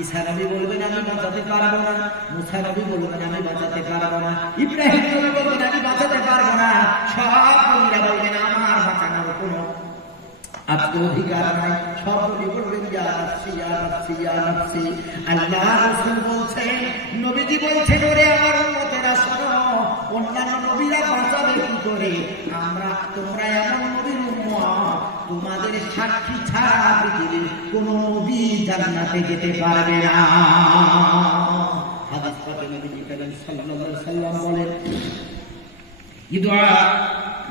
ঈসা নবী বলবেন আমি বাঁচাতে পারবো না, মুসা নবী বলবেন আমি বাঁচাতে পারবো না, ইব্রাহিম নবী বলবেন আমি বাঁচাতে পারবো না, সব নবীরা বলবেন আমার বাঁচানোর কোনো আজকে অধিকার নাই। সব নবী বলবেন ইয়া নাফসি ইয়া নাফসি ইয়া নাফসি। আল্লাহ রাসূল বলছেন, নবীজি বলছেন ওরে আমার উম্মতেরা শোনো, অন্যান্য নবীরা বাঁচাবে কি করে, তোমরা এমন নবীর উম্মত তোমাদের সাক্ষী ছাড়া পৃথিবীর কোন নবী জান্নাতে যেতে পারবে না। হাদিস পাকে নবীজি করিম সাল্লাল্লাহু আলাইহি ওয়াসাল্লাম বলেন ইদআ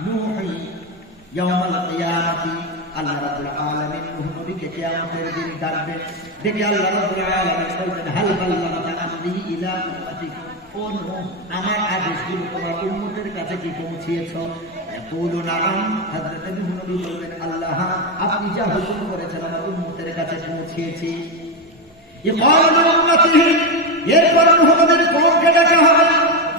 নূহি ইয়াউমাল কিয়ামাতি, আল্লাহ রাব্বুল আলামিন নবীকে কিয়ামতের দিন ডাকবেন, ডেকে আল্লাহ রাব্বুল আলামিন বলবেন হাল বাল্লাগতা আন্নী ইলা উম্মতিকুম, ও নূহ আমার আদেশগুলো তোমার উম্মতের কাছে কি পৌঁছিয়েছো? বলুন নাম। হযরত নূহ নবী বলবেন আল্লাহ আপনি যা হুকুম করেছেন আমার উম্মতের কাছে পৌঁছিয়েছি। ইকালু উম্মতিহি, এরপর নূহ নবীর কওমকে ডাকা হবে।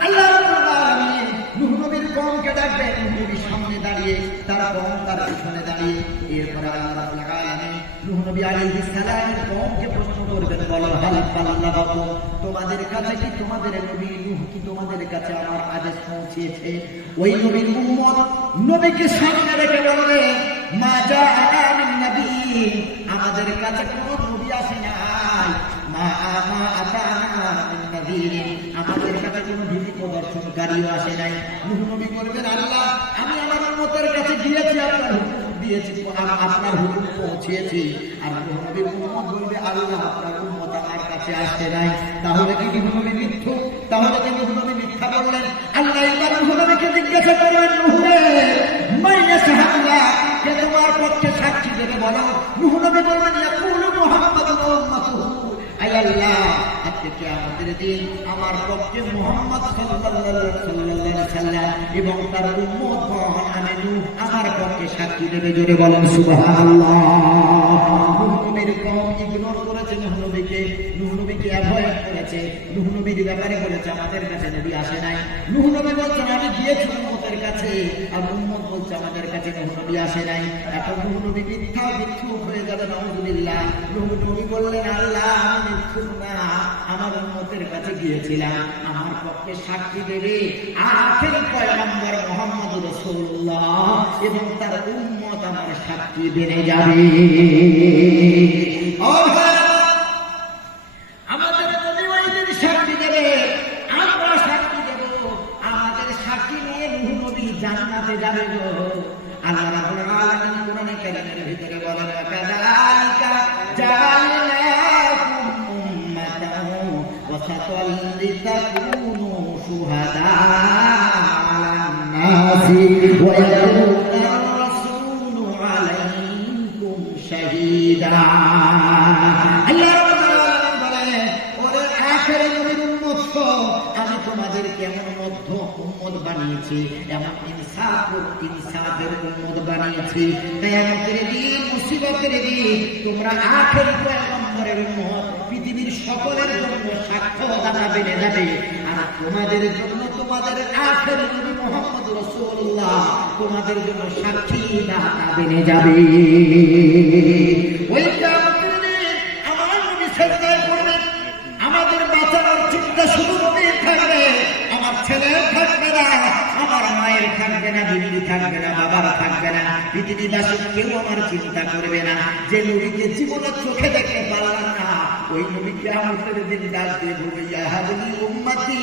আল্লাহ রাব্বুল আলামিন নূহ নবীর কওমকে ডাকবেন, নবীর সামনে দাঁড়িয়ে, তার কওম তার পিছনে দাঁড়িয়ে। এরপর আল্লাহ রাব্বুল আলামিন নূহ নবী আলাইহিস সালামের কওমকে প্রশ্ন করবেন, বলো হাল বাল্লাগতুম, তোমাদের কাছে কি তোমাদের নবী নূহ কি তোমাদের কাছে আমার আদেশ পৌঁছেছে? ওই নবীর উম্মত নবীকে সামনে রেখে বলবে মা জাআনা মিন নবী, আমাদের কাছে কোনো নবী আসে নাই, মা আতানা মিন নবী, আমাদের কাছে কোনো ভীতি প্রদর্শনকারীও আসে নাই। নূহ নবী বলবেন আল্লাহ আমি আমার উম্মতের কাছে গিয়েছি, আপনার হুকুম দিয়েছি, আপনার হুকুম পৌঁছেছি। আর নূহ নবীর উম্মত বলবে আল্লাহ আপনার উম্মত আমার কাছে আসে নাই। তাহলে কি নূহ নবী মিথ্যু? তাহলে কি নূহ নবী মিথ্যা বললেন? আল্লাহ এবার নূহ নবীকে জিজ্ঞাসা করবেন, নূহ রে মাইয়া শাহাদা, কে তোমার পক্ষে সাক্ষী দেবে বলো? নূহ নবী বলবেন ইয়াকুলু মুহাম্মাদুন ওয়া উম্মাতুহু, আয় আল্লাহ আজকে কিয়ামতের দিন আমার পক্ষে মুহাম্মদ সাল্লাল্লাহু আলাইহি ওয়াসাল্লাম এবং তার উম্মতগণ আমি নূহ আমার পক্ষে সাক্ষী দেবে। জোরে বলেন সুবহানাল্লাহ। নূহ নবীর কওম ইগনোর করেছে নূহ নবীকে, নূহ নবীকে অ্যাভয়েড করেছে, নূহ নবীর ব্যাপারে বলেছে আমাদের কাছে নবী আসে নাই। নূহ নবী বলছেন আমি গিয়েছি উম্মতের কাছে, আর উম্মত বলছে আমাদের কাছে নূহ নবী আসে নাই। এখন নূহ নবী মিথ্যা মিথ্যুক হয়ে যাবে, নাউযুবিল্লাহ। নূহ নবী বললেন আল্লাহ আমি মিথ্যুক না, আমার উম্মতের কাছে গিয়েছিলাম, আমার পক্ষে সাক্ষী দেবে আখেরি পয়গম্বর মুহাম্মদ রাসূলুল্লাহ এবং তার উম্মত আমার সাক্ষী বেড়ে যাবে। আমাদের নবী ওইদিন সাক্ষী দেবে, আমরা সাক্ষী দেব, আমাদের সাক্ষী নিয়ে নূহ নবী জান্নাতে যাবে গো। আল্লাহ রাব্বুল আলামিন কোরআনে কারীমের ভিতরে বলেন কাযালিকা জাআলনাকুম উম্মাতান ওয়াসাতাল লিতাকুনু শুহাদা আলান নাসি ওয়া ইয়াকুনা রাসূলু আলাইকুম শাহীদা। আল্লাহ রাব্বুল আলামিন বলেন ওরে আখির নবীর উম্মত, আমি তোমাদেরকে এমন মধ্য উম্মত বানিয়েছি, এমন ইনসাফের উম্মত বানিয়েছি, কিয়ামতের দিন মুসিবতের দিন তোমরা আখেরি পয়গম্বরের উম্মত, পৃথিবীর সকলের জন্য সাক্ষ্যদাতা বেড়ে যাবে। আর তোমাদের জন্য তোমাদের আখেরি নবী মুহাম্মদ রাসূলুল্লাহ তোমাদের জন্য সাক্ষীদাতা বেড়ে যাবে। ওই কিয়ামতের দিন আমার নবী সিজদায় পড়বেন, আমাদের বাঁচানোর চিন্তা শুধু নবীর থাকবে, আমার ছেলের থাকবে না, আমার মায়ের থাকবে না, বিবি থাকবে না, বাবার থাকবে না, পৃথিবীবাসীর কেউ আমার চিন্তা করবে না। যে নবীকে জীবনের চোখে দেখতে পারলাম না, ওই নবী কিয়ামতের দিন ডাক দিয়ে বলবে ইয়া হাবলি উম্মতি,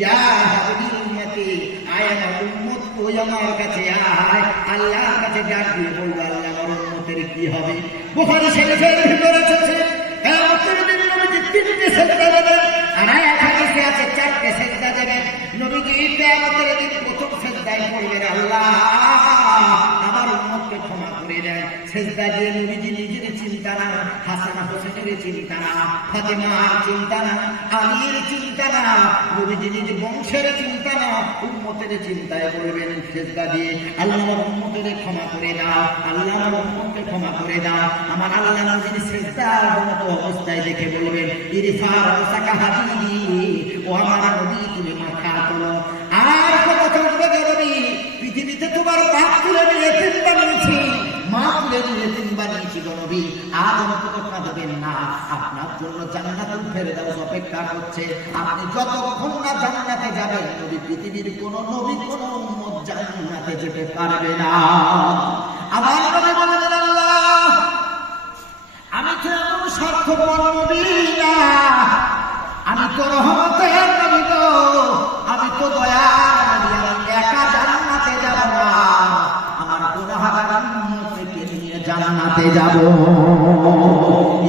ইয়া হাবলি উম্মতি, আয় আমার উম্মত তুই আমার কাছে আয়। আল্লাহর কাছে ডাক দিয়ে বলবে আল্লাহ আমার উম্মতের কি হবে? বুখারী শরীফের ভিতরে আছে কিয়ামতের দিন নবীজি 3টে সিজদা দেবেন, আর এক হাদিসে আছে 4টে সিজদা দেবেন। নবীজি কিয়ামতের দিন প্রথম সিজদায় পড়বেন আল্লাহ আমার উম্মতকে ক্ষমা করে দেন। সিজদা দিয়ে নবীজি নিজের চিন্তা না, হাসান হোসেনের চিন্তা না, ফাতেমার চিন্তা না, আলীর চিন্তা না, নবীজি নিজ বংশের চিন্তা না, উম্মতের চিন্তায় পড়বেন সিজদা দিয়ে আল্লাহ আমার উম্মতের ক্ষমা করে দাও, আল্লাহ আমার উম্মতকে ক্ষমা করে দাও। আমার আল্লাহ নবীর সিজদার মতো অবস্থায় দেখে বলবেন ইরফা রাসাকা হাবিবি, ও আমার নবী তুমি মাথা তোলো। আর কত চলবে নবী, পৃথিবীতে তোমার বাপ তুলে নিয়ে তিন বানিয়েছি, মা তুলে নিয়ে তিন বানিয়েছি, দিচ্ছি গো নবী, আর অন্তত কাঁদবেন না, আপনার জন্য জান্নাতুল ফেরদাউস অপেক্ষা করছে। আপনি যতক্ষণ না জান্নাতে যাবেন, নবী পৃথিবীর কোন নবী কোন উম্মত জান্নাতে যেতে পারবে না। আমার নবী বললেন, আল্লাহ আমি তো এমন স্বার্থপর নবী না, আমি তো রহমতের নবী গো, আমি তো দয়ার নবী, আমি একা জান্নাতে যাব না, আমার গুনাহগার উম্মতকে নিয়ে জান্নাতে যাব।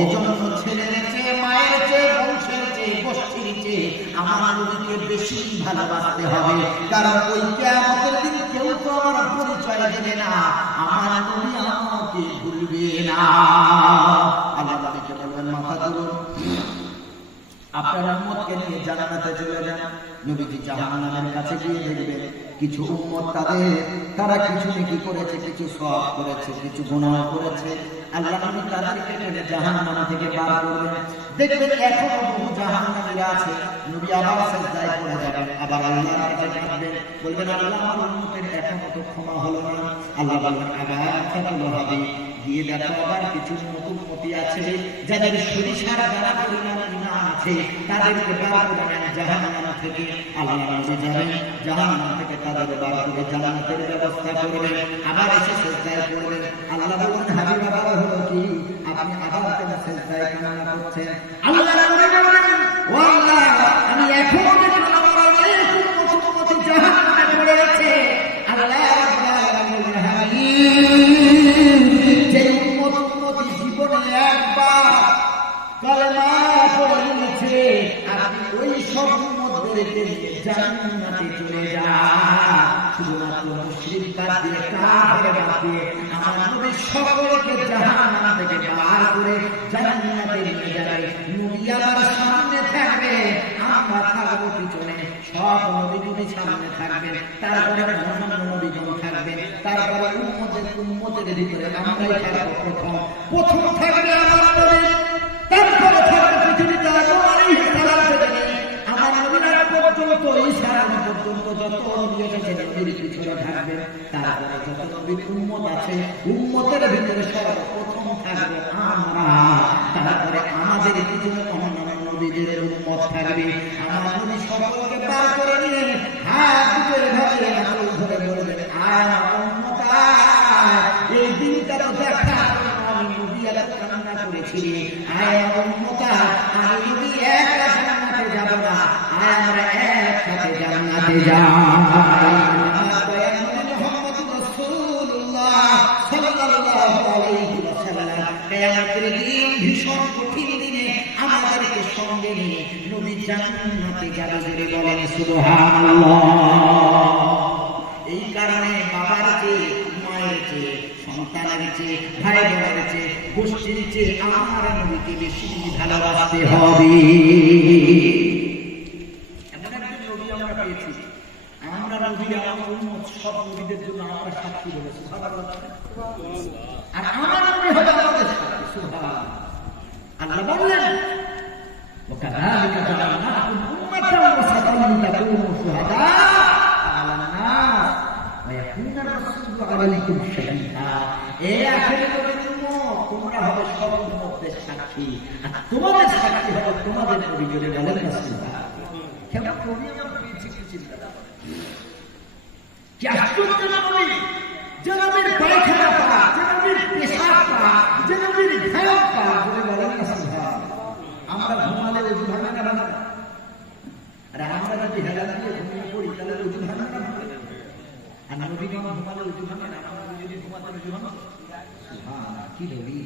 এজন্য ছেলের চেয়ে, মায়ের চেয়ে, বংশের চেয়ে, গোষ্ঠীর চেয়ে আমার নবীকে বেশি ভালোবাসতে হবে, কারণ ওই কিয়ামতের দিন কেউ তো আমার পরিচয় দেবে না, আমার নবী আমাকে ভুলবে না। আল্লাহ নবীকে বলবেন, মাথা তুলুন, আপনার উম্মতকে নিয়ে জান্নাতে চলে যান। নবীজি জাহান্নামের কাছে গিয়ে দেখবেন কিছু উম্মত তারা কিছু নেকি করেছে, কিছু সওয়াব করেছে, কিছু গুনাহ করেছে। আল্লাহ নবী তাদেরকে টেনে জাহান্নাম থেকে বার করবেন। দেখবেন এখনো বহু জাহান্নামীরা আছে। নবী আবার সিজদায় পড়ে যাবেন, আবার আল্লাহর কাছে কাঁদবেন, বলবেন আল্লাহ আমার উম্মতের এখনো তো ক্ষমা হলো না। আল্লাহ বলবেন আবার ক্ষমা হবে, গিয়ে দেখো আবার কিছু নতুন মতি আছে যাদের সরিষার দ্বারা পরিমাণ ঈমান আছে, তাদেরকে বার করবেন জাহান্নাম থেকে। আল্লাহ নবী যাবেন জাহান্নাম থেকে তাদের বার করে জান্নাতের ব্যবস্থা করবেন। আবার এসে সিজদায় পড়বেন। আল্লাহ বলেন, হাবিব আবার হলো কি, আপনি আবার কেন সিজদায় কান্না করছেন? আল্লাহ নবী বলেন, ও আল্লাহ আমি এখনো দেখলাম আমার অনেক উম্মত জাহান্নামে পড়ে আছে। আল্লাহ বলেন, হাবিব যে উম্মত জীবনে একবার কালেমা পড়ে নিয়েছে, আপনি ওই সব উম্মতদেরকে জান্নাতে চলে যান। শুধুমাত্র মুশরিক বাদ দিয়ে, কাফের বাদ দিয়ে আমার নবী সকলকে জাহান্নাম থেকে বার করে জান্নাতে নিয়ে যাবে। নবী আমার সামনে থাকবে, আমরা থাকবো পিছনে, সব নবী সামনে থাকবেন, তারপরে অন্যান্য নবীগণ থাকবেন, তারপরে উম্মতের ভিতরে আমরাই থাকবো প্রথম থাকবে আমার নবী, তারপরে থাকবে পৃথিবীতে আদম আলাইহিস সালাম থেকে আমার নবীর পর্যন্ত, ঈসা আলাইহিস পর্যন্ত যত নবী এসেছেন নবীর পিছনে থাকবেন। তারপরে যত নবীর উম্মত আছে, উম্মতের ভিতরে সর্বপ্রথম থাকবে আমরা, তারপরে আমাদের পিছনে অন্যান্য নবীদের উম্মত থাকবে। আমার নবী সকলকে বার করে নিয়ে হাত দুটো এভাবে আঁচল ধরে বলবেন, আয় আমার উম্মত আয়, এই দিনটা তো দেখা আমি নবী এত কান্না করেছি, আয় আমার উম্মত আমি নবী একা জান্নাতে যাব না, আয় আমরা একসাথে জান্নাতে যাব। কিয়ামতের দিন ভীষণ কঠিন দিনে আমাদেরকে সঙ্গে নিয়ে নবী জান্নাতে যাবে, জোরে বলেন সুবহানাল্লাহ। এই কারণে বাবার চেয়ে, মায়ের চেয়ে, সন্তানের চেয়ে, ভাই বোনের চেয়ে, গোষ্ঠীর চেয়ে আমার নবীকে বেশি ভালোবাসতে হবে। এমন একজন নবী আমরা পেয়েছি, আমরা নবী আমার উম্মত সব নবীদের জন্য আমরা সাক্ষী বলেছি, আর আমার নবী হবে আমাদের সাক্ষী। সুবহানাল্লাহ। আল্লাহ বললেন, وكذلك جعلناكم أمة وسطا لتكونوا شهداء على الناس ويكون الرسول عليكم شهيدا। এই আখেরি নবীর উম্মত তোমরা হবে সব উম্মতের সাক্ষী, আর তোমাদের সাক্ষী হবে তোমাদের নবী, জোরে বলেন রাসূলুল্লাহ। কেমন নবী আমরা পেয়েছি চিন্তা করো, কি আশ্চর্য নবী, যে নবীর পায়খানা পা, যে নবীর পেশাব পা, যে নবীর ঘাম পা, জোরে বলেন রাসূলুল্লাহ। আমরা ঘুমালে ওযু ভাঙে না ভাঙে না, আর আমরা যদি হেলান দিয়ে ঘুমিয়ে পড়ি তাহলে ওযু ভাঙে না ভাঙে না, আর নবীগণ ঘুমালে ওযু ভাঙে না, আমরা যদি ঘুমাতে ওযু ভাঙে। সুবহানাল্লাহ, কি নবী।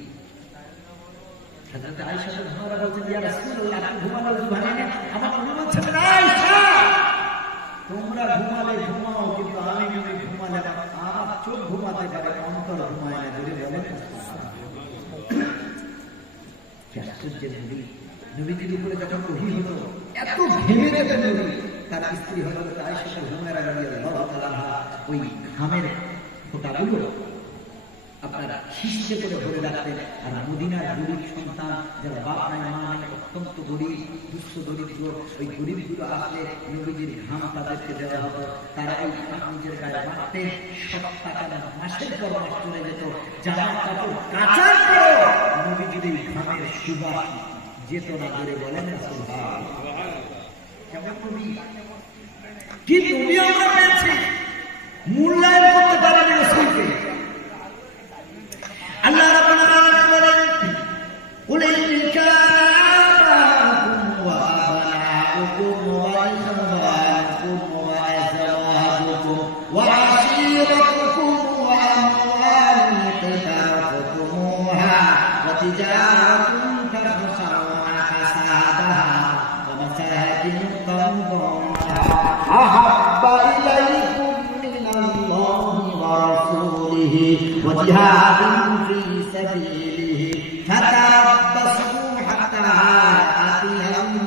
হযরত আয়েশা রাদিয়াল্লাহু বলছেন, ইয়া রাসূলুল্লাহ আপনি ঘুমালে ওযু ভাঙে না? আমার নবী বলছেন, না আয়েশা তোমরা ঘুমালে ঘুমাও, কিন্তু আমি যদি ঘুমালে আমার চোখ ঘুমাতে পারে, অন্তর ঘুমায় না, জোরে বলেন। কি আশ্চর্য নবী। নবীজির উপরে যখন ওহী হলো এত ঘেমে যেতেন নবী, তার স্ত্রী হযরত আয়েশা হুমায়রা রাদিয়াল্লাহু তাআলা ওই ঘামের ফোঁটাগুলো আপনারা খিস্তে করে ধরে রাখতেন। আর মদিনার গরিব সন্তান যারা বাপ নাই মা নাই অত্যন্ত গরিব দুঃস্থ দরিদ্র ওই গরিবগুলো আসলে নবীজির ঘাম তাদেরকে দেওয়া হতো, তারা ওই ঘাম নিজের গায়ে মারতেন, সব টাকা মাসের পর মাস চলে যেত, জামা কাপড় কাচার পরেও নবীজির এই ঘামের সুবাস যেত না করে বলেন না সুবহানাল্লাহ। কেমন নবী, কি নবী আমরা পেয়েছি, মূল্যায়ন করতে পারেন রাসূলকে। আল্লাহ রাব্বুল আলামিন বলেন কুল ইন কানা আবাকুম ওয়া আবনাউকুম ওয়া ইখওয়ানুকুম ওয়া আযওয়াজুকুম ওয়া আশীরাতুকুম ওয়া আমওয়ালুন ইqtaraftumuha ওয়া tijaratun takhshawna kasadaha wa masakin tardawnaha ahabba ilaykum minallahi wa rasulihi wa jihadin fi sabilihi fatarabbasu hatta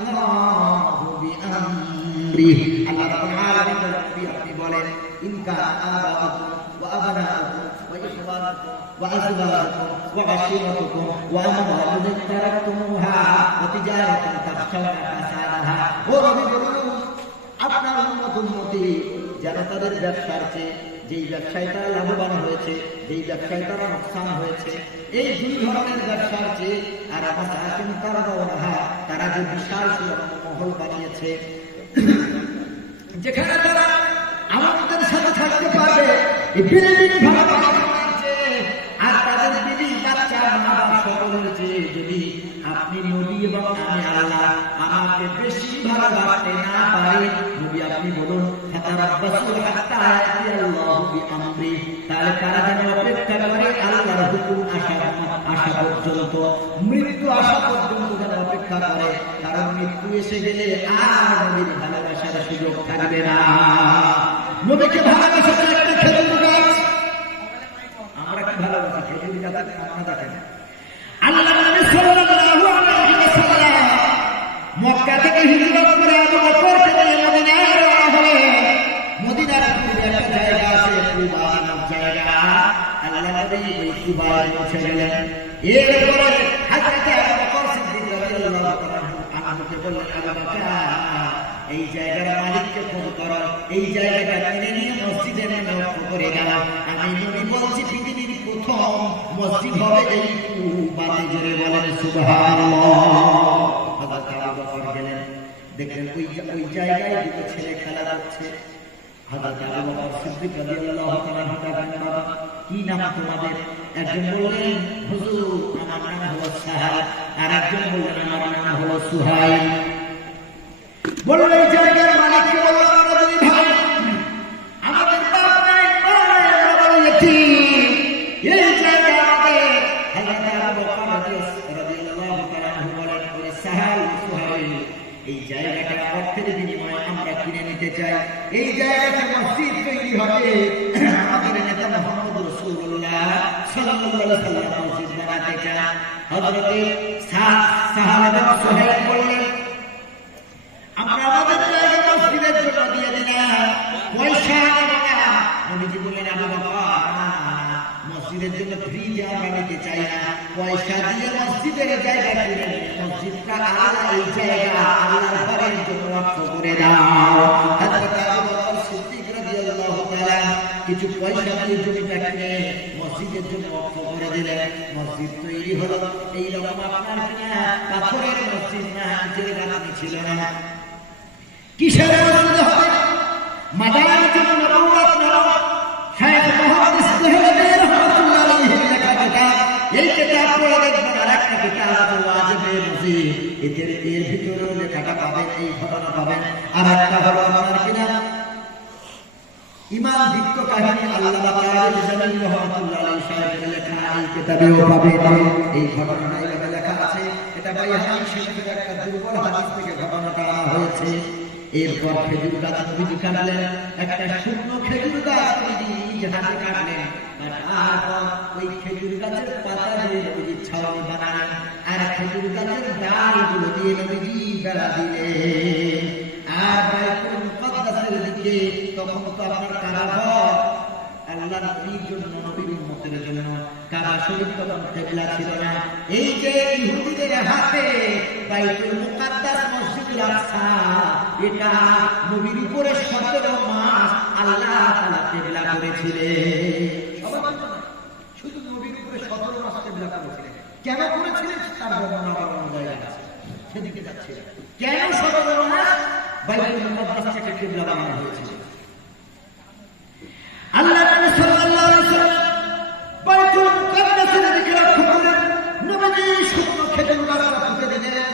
ya'tiyallahu bi amrihi। আল্লাহ রাব্বুল আলামিন আপনি বলেন ইন কানা আবাকুম ওয়া আবনাউকুম ওয়া ইখওয়ানুকুম ওয়া আযওয়াজুকুম ওয়া আশীরাতুকুম ওয়া আমওয়ালুন ইqtaraftumuha ওয়া তিজারাতুন তাখশাওনা কাসাদাহা। ও নবী বলুন আপনার উম্মতি যারা তাদের ব্যবসার চেয়ে যেই ব্যবসায় তারা লাভবান হয়েছে, যেই ব্যবসায় তারা নোকসান হয়েছে, এই দুই ধরনের ব্যবসার চেয়ে আর মাসাকিন তারদাউনাহা, তারা যে বিশাল মহল বানিয়েছে যেখানে তারা আমাদের সাথে থাকতে পারবে, এই বিল্ডিং ভাড়া বানাচ্ছে আর তাদের বিবি বাচ্চা মা বাবা সকলের চেয়ে যদি আপনি নবী এবং আমি আল্লাহ আমাকে বেশি ভালোবাসতে না পারি, নবী আপনি বলুন ফাতারাব্বাসু হাত্তা ইয়াতিয়াল্লাহু বিআমরি, তাহলে তারা যেন অপেক্ষা করে আল্লাহর হুকুম আসা পর্যন্ত, মৃত্যু আসা পর্যন্ত যেন অপেক্ষা করে, কারণ মৃত্যু এসে গেলে আর নবীর ভালোবাসার সুযোগ থাকবে না। নবীকে ভালোবাসা একটা খেজুর গাছ, আমরা কি ভালোবাসি খেজুর গাছের খানা দেখেন। আল্লাহ নবী সাল্লাল্লাহু আলাইহি ওয়াসাল্লাম মক্কা থেকে হিজরত করে আবু বকরকে নিয়ে মদিনায় রওনা হলেন। মদিনার পূর্বে একটা জায়গা আছে কুবা নামক জায়গা, আল্লাহ নবী ওই কুবায় পৌঁছে গেলেন। এরপরে হযরত আবু বকর সিদ্দিক রাদিয়াল্লাহু তাআলা আনহুকে বললেন আবু বকর এই জায়গার মালিককে ফোন করো, এই জায়গাটা কিনে নিয়ে মসজিদের নামে ওয়াকফ করে দাও। আমি নবী বলছি পৃথিবীর প্রথম মসজিদ হবে এই কুবাতে, জোরে বলেন সুবহানাল্লাহ। হযরত আবু বকর গেলেন, দেখলেন ওই জায়গায় দুটো ছেলে খেলা করছে। হযরত আবু বকর সিদ্দিক রাদিয়াল্লাহু তাআলা বললেন বাবা কি নাম তোমাদের? একজন বললেন হুজুর আমার নাম হলো সাহাব, আর একজন বললেন আমার নাম হলো সুহাইল। বললেন এই জায়গার মালিককে বলল আমরা দুই ভাই, আমাদের বাপ নাই মা নাই, আমরা বড় ইতিম, এই জায়গা আমাদের। হযরত আবু বকর রাদিয়াল্লাহু তাআলা বলেন ওরে সাহাল সুহাইল এই জায়গাটা অর্থের বিনিময়ে আমরা কিনে নিতে চাই, এই জায়গাটা মসজিদ তৈরি হবে, আমাদের নেতা মুহাম্মদ রাসূলুল্লাহ সাল্লাল্লাহু আলাইহি ওয়াসাল্লাম মসজিদ বানাতে চান। হযরত সাহাল এবং সুহাইল বললেন আমরা আমাদের জায়গা মসজিদের জন্য দিয়ে দিলাম, পয়সা নেব না। নবীজি বললেন আবু বকর মসজিদের জন্য ফ্রি আমরা নিতে চাই না, পয়সা দিয়ে মসজিদের জায়গা কিনে মসজিদটা আল্লাহ এই জায়গা আল্লাহর ঘরের জন্য ওয়াকফ করে দাও। হযরত আবু বকর সিদ্দিক রাদিয়াল্লাহু তাআলা কিছু পয়সা দিয়ে জমিটা কিনে মসজিদের জন্য ওয়াকফ করে দিলেন। মসজিদ তৈরি হলো। এই রকম আপনার কিনা পাথরের মসজিদ না, ইটের গাঁথনি ছিল না। কিসের মসজিদ হবে? মাদারিসুন নবুওয়াত নামক শায়খ মুহাদ্দিস দেহলভী রাহমাতুল্লাহ আলাইহি লেখা কিতাব, এই কিতাব পড়ে দেখবেন আরেকটা কিতাব আছে ওয়াজিবের মসজিদ, এর ভিতরেও লেখাটা পাবেন, এই ঘটনা পাবেন। আরেকটা হলো আপনার কিনা ইমাম ভিত্ত কাহিনী আল্লামা কারি জালালী রাহমাতুল্লাহ আলাইহি শায়খের লেখা, এই কিতাবেও পাবেন এই ঘটনাটা এইভাবে লেখা আছে। এটা বাইহাকী শরীফের একটা দুর্বল হাদিস থেকে ঘটনাটা আনা হয়েছে। এরপর খেজুর গাছ নবীজি কাটলেন, একটা শুকনো খেজুর গাছ নবীজি হাতে কাটলেন, তারপর ওই খেজুর গাছের পাতা দিয়ে নবীজি ছাউনি বানালেন, আর খেজুর গাছের ডালগুলো দিয়ে নবীজি বেড়া দিলেন। আর বাইতুল মুকাদ্দাসের দিকে তখন তো আপনার কারাঘর আল্লাহর নবীর জন্য, নবীর উম্মতের জন্য কাবা শরীফ তখন কিবলা ছিল না। এই যে ইহুদিদের হাতে বাইতুল মুকাদ্দাস মসজিদুল আকসা, এটা নবীর উপরে 17 মাস আল্লাহ তাআলা কিবলা করেছিলেন। শুধু নবীর উপরে 17 মাস কিবলা করেছিলেন। কেন করেছিলেন তার বর্ণনা আবার অন্য জায়গায় আছে, সেদিকে যাচ্ছে। কেন 17 মাস বাইতুল মুকাদ্দাসকে কিবলা বানানো হয়েছিল? আল্লাহ নবী সাল্লাল্লাহু আলাইহি ওয়াসাল্লাম বাইতুল মুকাদ্দাসের দিকে লক্ষ্য করে নবীজি শুকনো খেজুর গাছ পুঁতে দিলেন,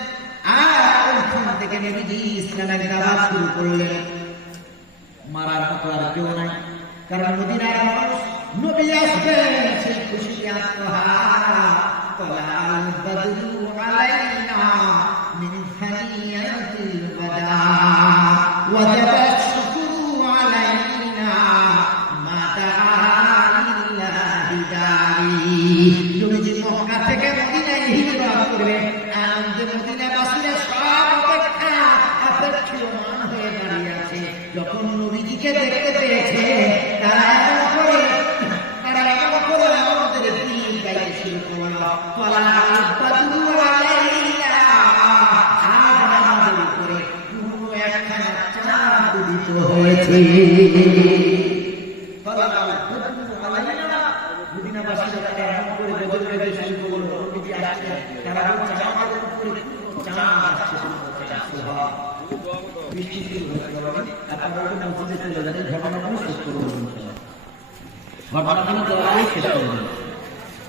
আর ওইখান থেকে নবীজি ইসলামের দাওয়াত শুরু করলেন। মারার মতো আর কেউ নাই, কারণ মদিনার মানুষ নবী আসবেন সেই খুশিতে আত্মহারা। তালাল বদরু আলাইনা মিন সানিয়াতিল ওয়াদা ওয়াজাবাত শুকুরু আলাইনা মা তাআলিল্লাহি দারি। নবীজি মক্কা থেকে মদিনায় হিজরত করবে, আনন্দে মদিনাবাসীরা সব অপেক্ষমান হয়ে দাঁড়িয়ে আছে। যখন নবীজিকে দেখতে পেয়েছে তারা এমন করে আমাদের দিন গাইতে শুরু করলো, তালাল বদরু আলাইনা, আজ আমাদের উপরে পুরো একখানা চাঁদ উদিত হয়েছে। তালাল বদরু আলাইনা, মদিনাবাসীরা তারা এমন করে বদর গাইতে শুরু করলো, নবীজি আসছে, তারা বলছে আমাদের উপরে চাঁদ আসছে। বৃষ্টি শুরু হয়ে গেল, আপনারা মসজিদে চলে যাবেন, ঘটনাগুলো শেষ করবো, ঘটনাগুলো দেওয়াই শেষ করবো।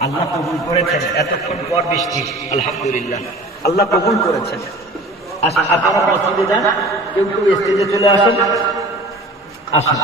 আল্লাহ কবুল করেছেন, এতক্ষণ পর বৃষ্টি, আলহামদুলিল্লাহ আল্লাহ কবুল করেছেন। আসেন আপনারা মসজিদে যান, কেউ কেউ স্টেজে চলে আসেন, আসেন।